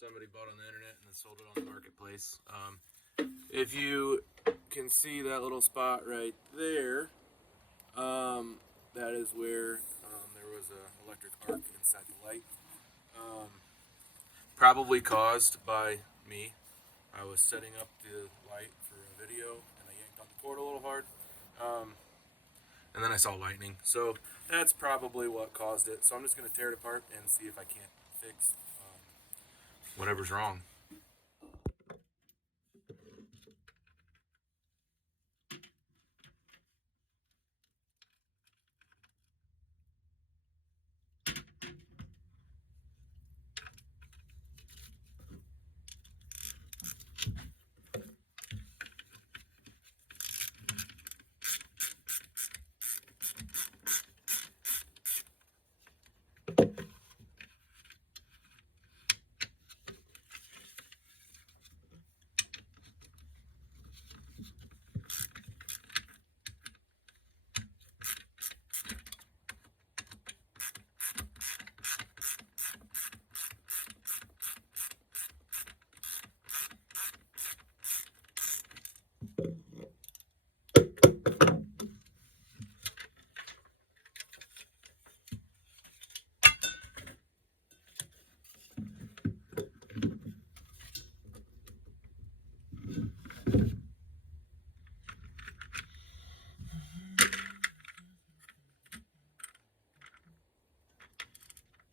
somebody bought on the internet and then sold it on the marketplace. If you can see that little spot right there, that is where there was an electric arc inside the light. Probably caused by me. I was setting up the light for a video and I yanked on the cord a little hard. And then I saw lightning. So that's probably what caused it. So I'm just going to tear it apart and see if I can't fix whatever's wrong.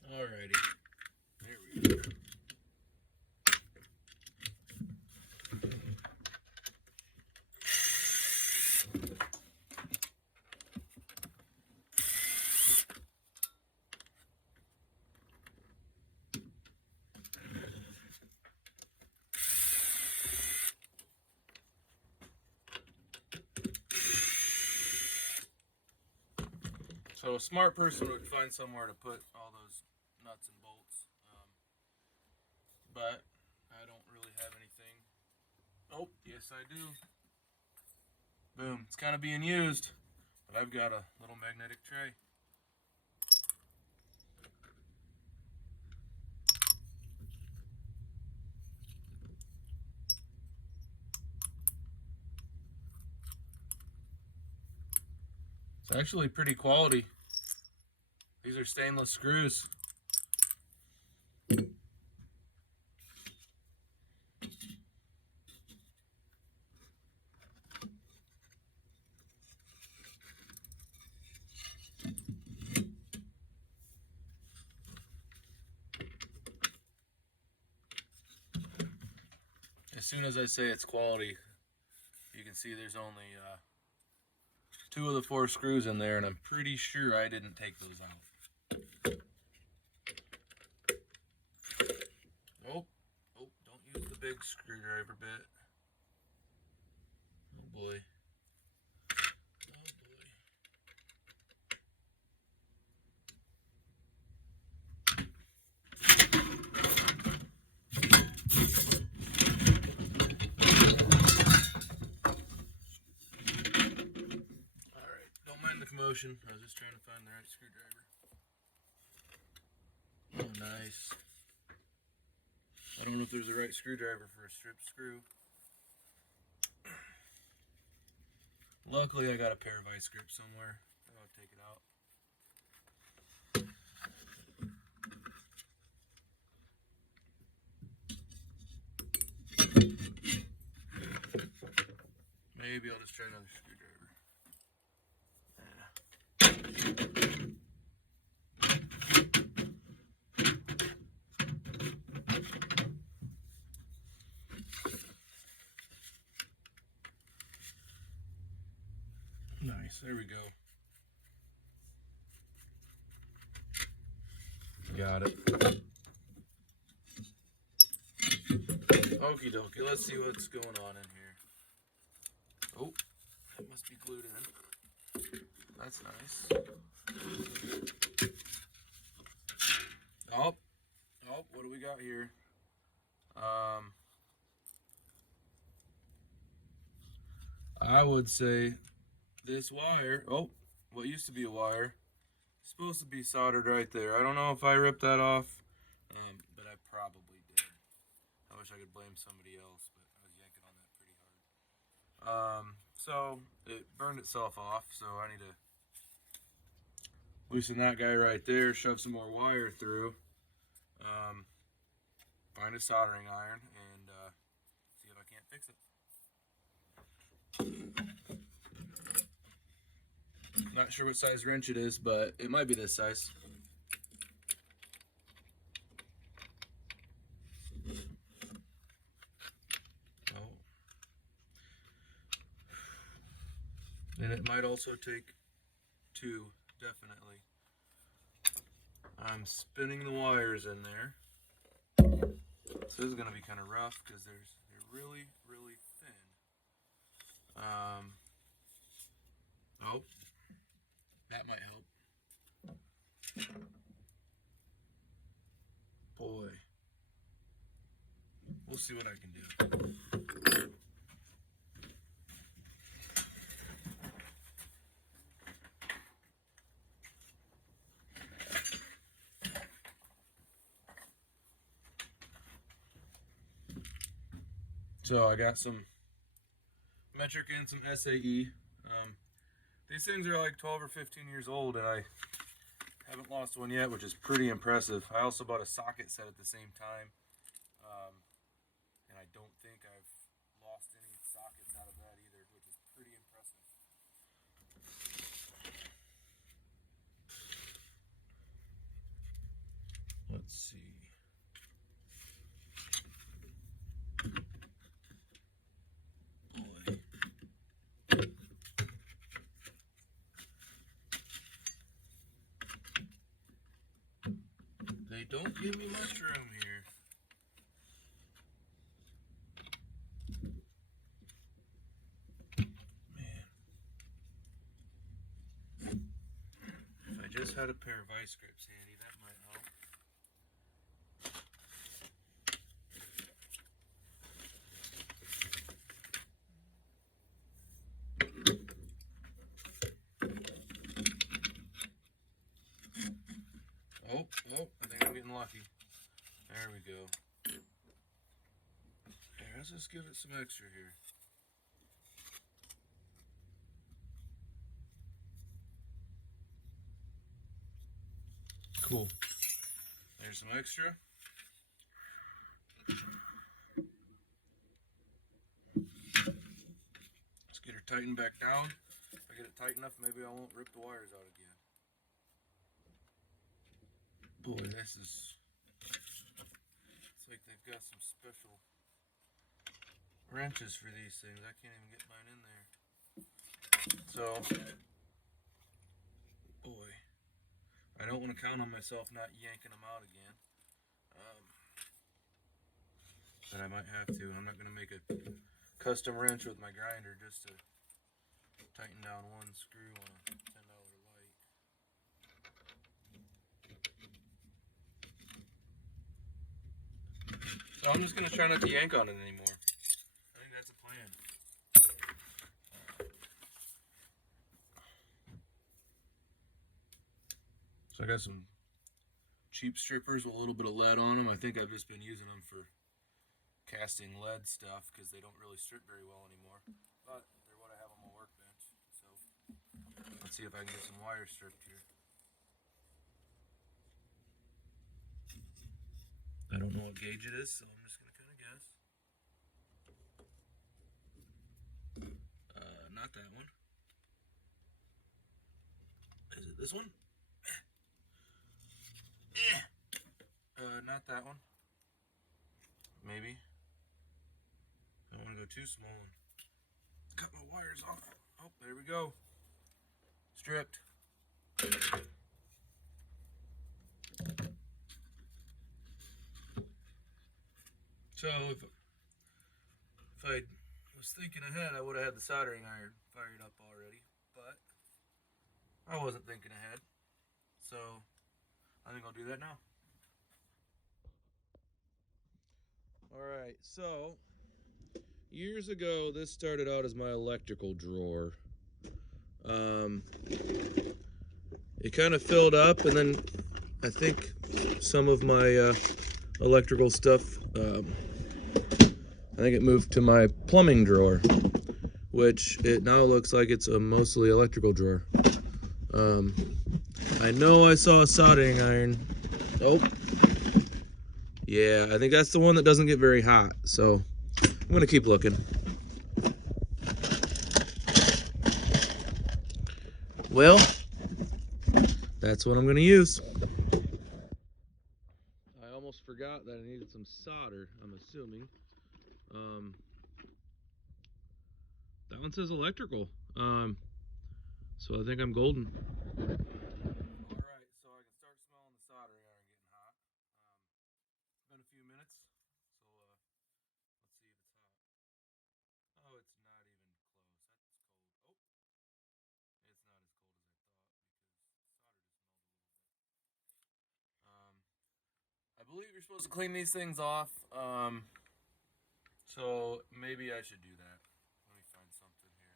Alrighty, there we go. So a smart person would find somewhere to put all those nuts and bolts, but I don't really have anything. Oh, yes I do. Boom, it's kind of being used, but I've got a little magnetic tray. It's actually pretty quality. These are stainless screws. As soon as I say it's quality, you can see there's only 2 of the 4 screws in there, and I'm pretty sure I didn't take those out. Oh, don't use the big screwdriver bit. Oh boy. Commotion. I was just trying to find the right screwdriver. Oh, nice. I don't know if there's a right screwdriver for a strip screw. Luckily, I got a pair of ice grips somewhere. I'll take it out. Maybe I'll just try another screwdriver. Nice, there we go. Got it. Okie dokie, let's see what's going on in here. Oh, that must be glued in. That's nice. Oh, what do we got here? I would say this wire, what used to be a wire, supposed to be soldered right there. I don't know if I ripped that off, but I probably did. wish I could blame somebody else, but I was yanking on that pretty hard. So it burned itself off, so I need to loosen that guy right there, shove some more wire through, find a soldering iron, and see if I can't fix it. Not sure what size wrench it is, but it might be this size. Oh. And it might also take two, definitely. I'm spinning the wires in there. So this is going to be kind of rough because they're really, really thin. Oh, that might help. Boy, we'll see what I can do. So I got some metric and some SAE. These things are like 12 or 15 years old, and I haven't lost one yet, which is pretty impressive. I also bought a socket set at the same time, and I don't think I've lost any sockets out of that either, which is pretty impressive. Let's see. They don't give me much room here. Man. If I just had a pair of vice grips handy, that might help. Oh, I think I'm getting lucky. There we go. Here, let's just give it some extra here. Cool. There's some extra. Let's get her tightened back down. If I get it tight enough, maybe I won't rip the wires out again. Boy, this is... It's like they've got some special wrenches for these things. I can't even get mine in there. So, boy, I don't want to count on myself not yanking them out again. But I might have to. I'm not going to make a custom wrench with my grinder just to tighten down one screw on a $10 light. So I'm just going to try not to yank on it anymore. I think that's a plan. So I got some cheap strippers with a little bit of lead on them. I think I've just been using them for casting lead stuff because they don't really strip very well anymore. But they're what I have on my workbench. So let's see if I can get some wire stripped here. I don't know what gauge it is, so I'm just going to kind of guess. Not that one. Is it this one? Not that one. Maybe. I don't want to go too small and cut my wires off. Oh, there we go. Stripped. So if I was thinking ahead, I would have had the soldering iron fired up already, but I wasn't thinking ahead. So I think I'll do that now. Alright, so years ago this started out as my electrical drawer. It kind of filled up, and then I think some of my electrical stuff I think it moved to my plumbing drawer, which it now looks like it's a mostly electrical drawer. I know I saw a soldering iron. Oh, yeah, I think that's the one that doesn't get very hot, so I'm gonna keep looking. Well, that's what I'm gonna use. I almost forgot that I needed some solder, I'm assuming. That one says electrical. So I think I'm golden. Alright, so I can start smelling the soldering iron getting hot. It's been a few minutes, so let's see if it's hot. Oh, it's not even close. That's cold. Oh, it's not as cold as I thought because solder just melted a little bit. I believe you're supposed to clean these things off. So maybe I should do that. Let me find something here.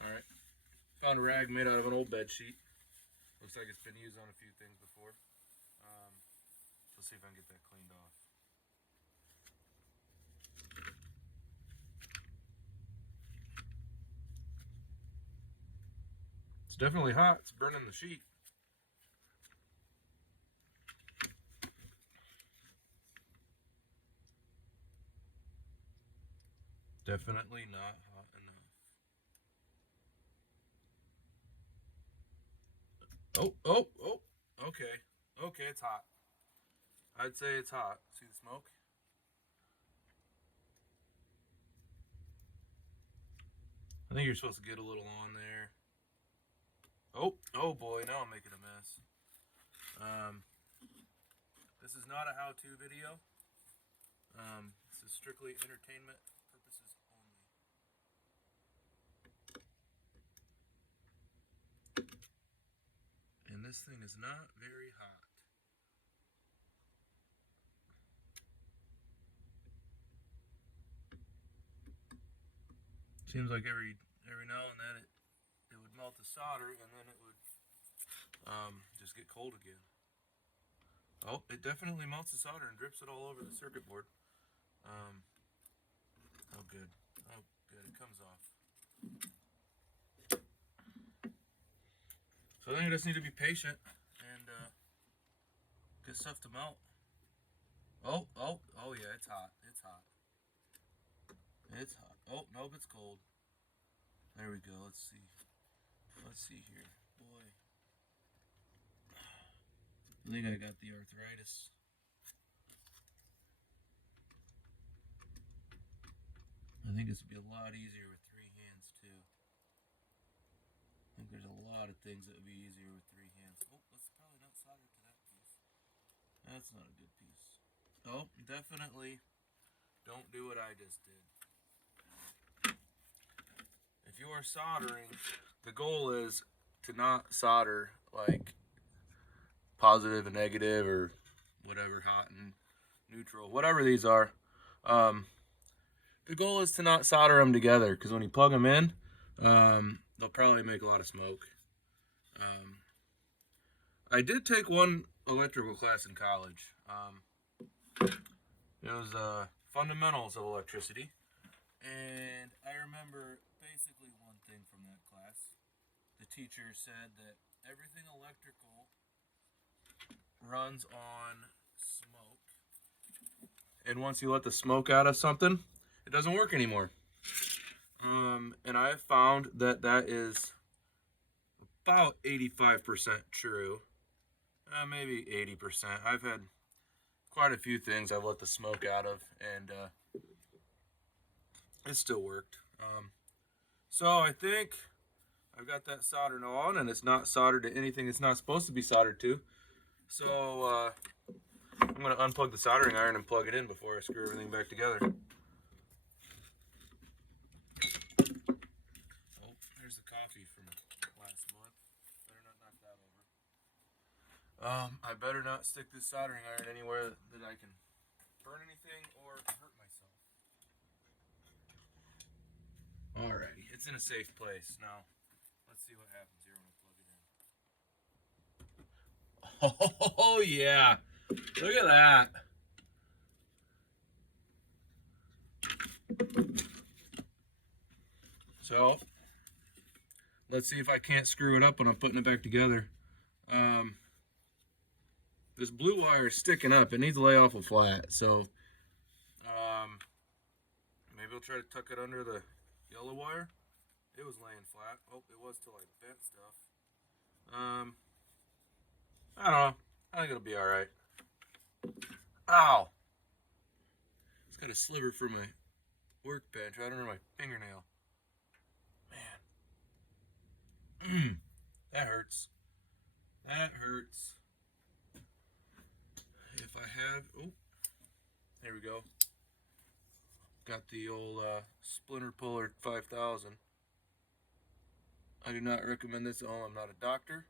Alright. Found a rag made out of an old bed sheet. Looks like it's been used on a few things before. Let's see if I can get that cleaned off. It's definitely hot. It's burning the sheet. Definitely not hot enough. Oh. Okay. Okay, it's hot. I'd say it's hot. See the smoke? I think you're supposed to get a little on there. Oh boy, now I'm making a mess. This is not a how-to video. This is strictly entertainment purposes only. And this thing is not very hot. Seems like every now and then it would melt the solder and then it would just get cold again. Oh, it definitely melts the solder and drips it all over the circuit board. Oh good. Oh good, it comes off. So I think I just need to be patient and get stuff to melt. Oh yeah, it's hot. It's hot. It's hot. Oh, nope, it's cold. There we go. Let's see. Let's see here. Boy. I think I got the arthritis. I think this would be a lot easier with three hands too. I think there's a lot of things that would be easier with three hands. Oh, let's probably not solder to that piece. That's not a good piece. Oh, definitely don't do what I just did. If you are soldering, the goal is to not solder like positive and negative or whatever, hot and neutral, whatever these are. The goal is to not solder them together because when you plug them in, they'll probably make a lot of smoke. I did take one electrical class in college. It was fundamentals of electricity, and I remember basically one thing from that class. The teacher said that everything electrical runs on smoke, and once you let the smoke out of something, it doesn't work anymore. And I have found that that is about 85% true. Maybe 80%. I've had quite a few things I've let the smoke out of, and it still worked. So I think I've got that solder on, and it's not soldered to anything it's not supposed to be soldered to. So I'm going to unplug the soldering iron and plug it in before I screw everything back together. Oh, there's the coffee from last month. Better not knock that over. I better not stick this soldering iron anywhere that I can burn anything or hurt myself. Alrighty, it's in a safe place. Now, let's see what happens here when I plug it in. Oh yeah, look at that. So let's see if I can't screw it up when I'm putting it back together. This blue wire is sticking up. It needs to lay off a flat. So maybe I'll try to tuck it under the yellow wire. It was laying flat. Oh, it was till I bent stuff. I don't know. I think it'll be all right. Ow! It's got a sliver from my workbench right under my fingernail. Man. That hurts. That hurts. If I have... Oh. There we go. Got the old Splinter Puller 5000. I do not recommend this at all. I'm not a doctor.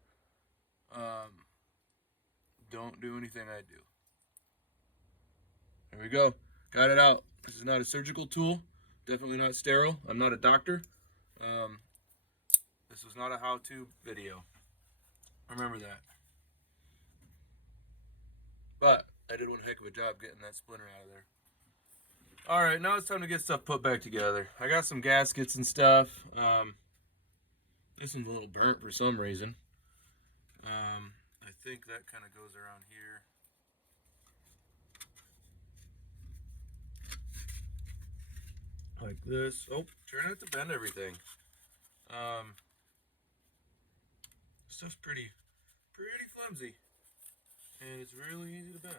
Don't do anything I do. There we go. Got it out. This is not a surgical tool. Definitely not sterile. I'm not a doctor. This was not a how-to video. Remember that. But I did one heck of a job getting that splinter out of there. Alright, now it's time to get stuff put back together. I got some gaskets and stuff. This one's a little burnt for some reason. I think that kind of goes around here. Like this. Oh, trying not to bend everything. Stuff's pretty flimsy. And it's really easy to bend.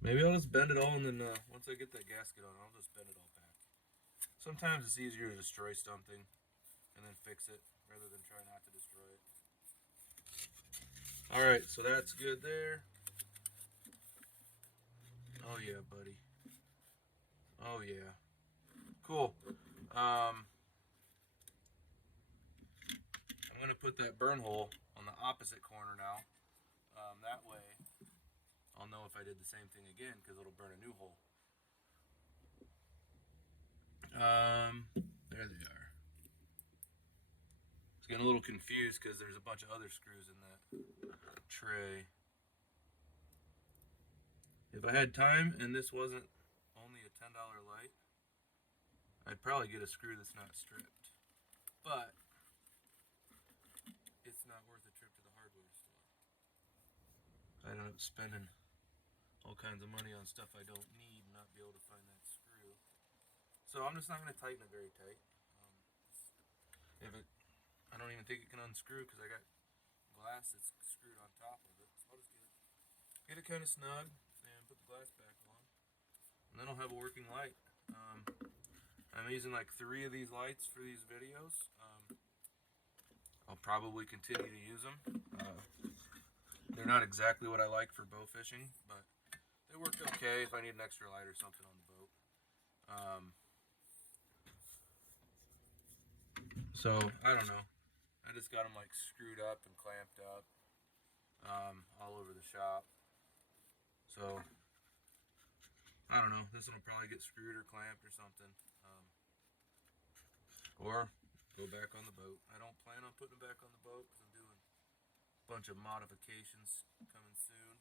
Maybe I'll just bend it all and then once I get that gasket on, I'll just bend it all back. Sometimes it's easier to destroy something and then fix it rather than try not to destroy it. Alright, so that's good there. Oh yeah, buddy. Oh yeah. Cool. I'm going to put that burn hole on the opposite corner now. That way I'll know if I did the same thing again because it'll burn a new hole. There they are. I was getting a little confused because there's a bunch of other screws in that tray. If I had time and this wasn't only a $10 light, I'd probably get a screw that's not stripped. But it's not worth a trip to the hardware store. I end up spending all kinds of money on stuff I don't need and not be able to find that screw. So I'm just not going to tighten it very tight. I don't even think it can unscrew because I got glass that's screwed on top of it. So I'll just get it kind of snug and put the glass back on. And then I'll have a working light. I'm using like 3 of these lights for these videos. I'll probably continue to use them. They're not exactly what I like for bow fishing, but they worked okay if I need an extra light or something on the boat. So, I don't know. I just got them like screwed up and clamped up all over the shop. So, I don't know. This one will probably get screwed or clamped or something. Or go back on the boat. I don't plan on putting it back on the boat because I'm doing a bunch of modifications coming soon.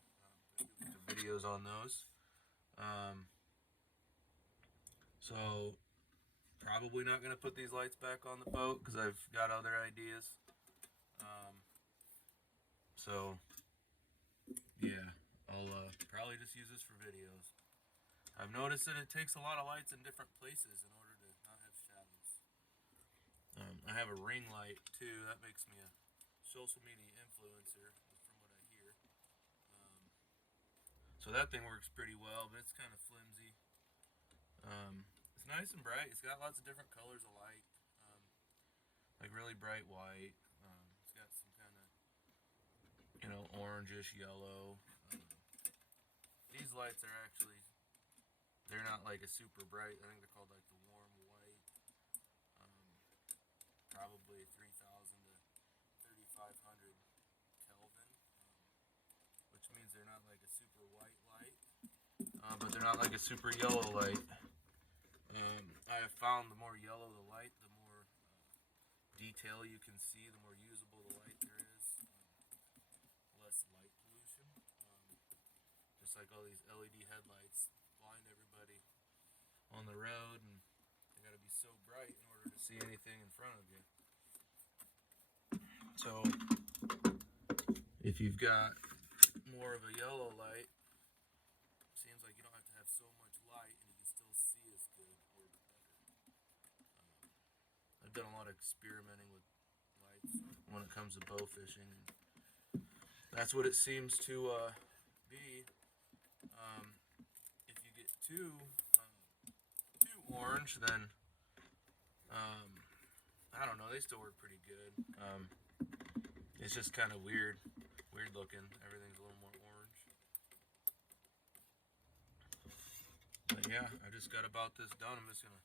Do videos on those. So probably not going to put these lights back on the boat because I've got other ideas. So yeah, I'll probably just use this for videos. I've noticed that it takes a lot of lights in different places in order to not have shadows. I have a ring light too. That makes me a social media influencer from what I hear. So that thing works pretty well, but it's kind of flimsy. It's nice and bright. It's got lots of different colors of light. Like really bright white. It's got some kind of, orangish yellow. These lights are actually, they're not like a super bright. I think they're called like the warm white. Probably 3,000 to 3,500 Kelvin, which means they're not like a super white light, but they're not like a super yellow light. I have found the more yellow the light, the more detail you can see, the more usable the light there is. Less light pollution. Just like all these LED headlights blind everybody on the road, and they gotta be so bright in order to see anything in front of you. So if you've got more of a yellow light, it seems like you don't have to have so much light and you can still see as good or better. I've done a lot of experimenting with lights when it comes to bow fishing, and that's what it seems to be. If you get too orange, then I don't know, they still work pretty good. It's just kind of weird looking. Everything's a little more orange. But yeah, I just got about this done. I'm just gonna,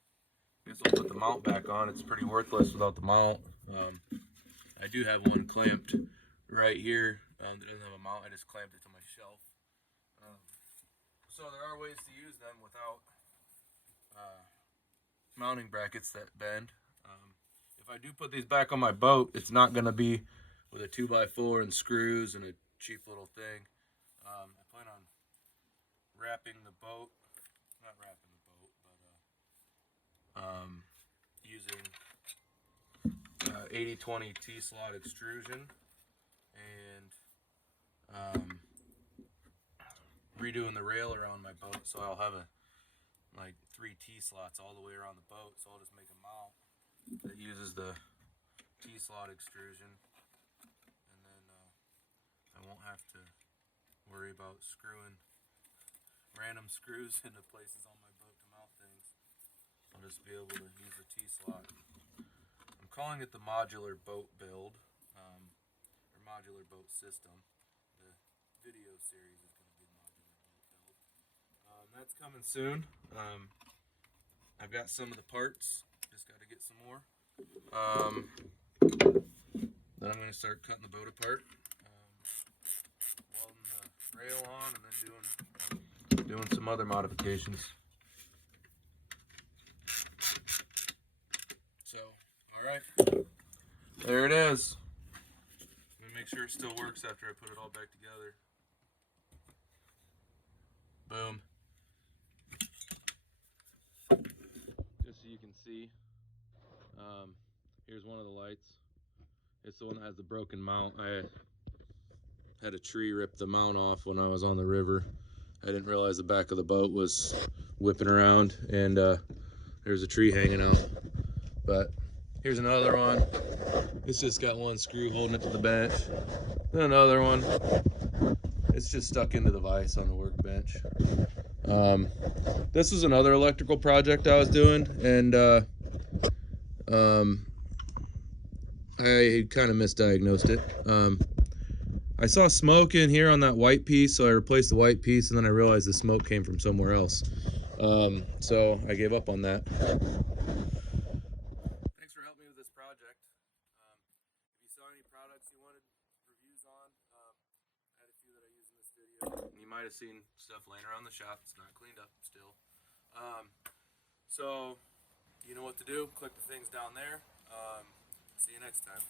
I guess I'll put the mount back on. It's pretty worthless without the mount. I do have one clamped right here that doesn't have a mount. I just clamped it to my shelf. So there are ways to use them without mounting brackets that bend. If I do put these back on my boat, it's not going to be with a 2x4 and screws and a cheap little thing. I plan on wrapping the boat, not wrapping the boat, but using 80/20 T-slot extrusion and redoing the rail around my boat, so I'll have like 3 T-slots all the way around the boat. So I'll just make a mount that uses the T-slot extrusion, and then I won't have to worry about screwing random screws into places on my boat to mount things. I'll just be able to use the T-slot. I'm calling it the modular boat build, or modular boat system. The video series is going to be the modular boat build. That's coming soon. I've got some of the parts, just got to get some more. Then I'm going to start cutting the boat apart, welding the rail on, and then doing some other modifications. So, alright, there it is. Let me make sure it still works after I put it all back together. Boom. Just so you can see, here's one of the lights. It's the one that has the broken mount. I had a tree rip the mount off when I was on the river. I didn't realize the back of the boat was whipping around, and there's a tree hanging out. But here's another one. It's just got one screw holding it to the bench. Then another one. It's just stuck into the vise on the workbench. This was another electrical project I was doing, and I kind of misdiagnosed it. I saw smoke in here on that white piece, so I replaced the white piece, and then I realized the smoke came from somewhere else. So I gave up on that. Thanks for helping me with this project. If you saw any products you wanted reviews on, I had a few that I used in this video. You might have seen stuff laying around the shop. It's not cleaned up still. So you know what to do. Click the things down there. See you next time.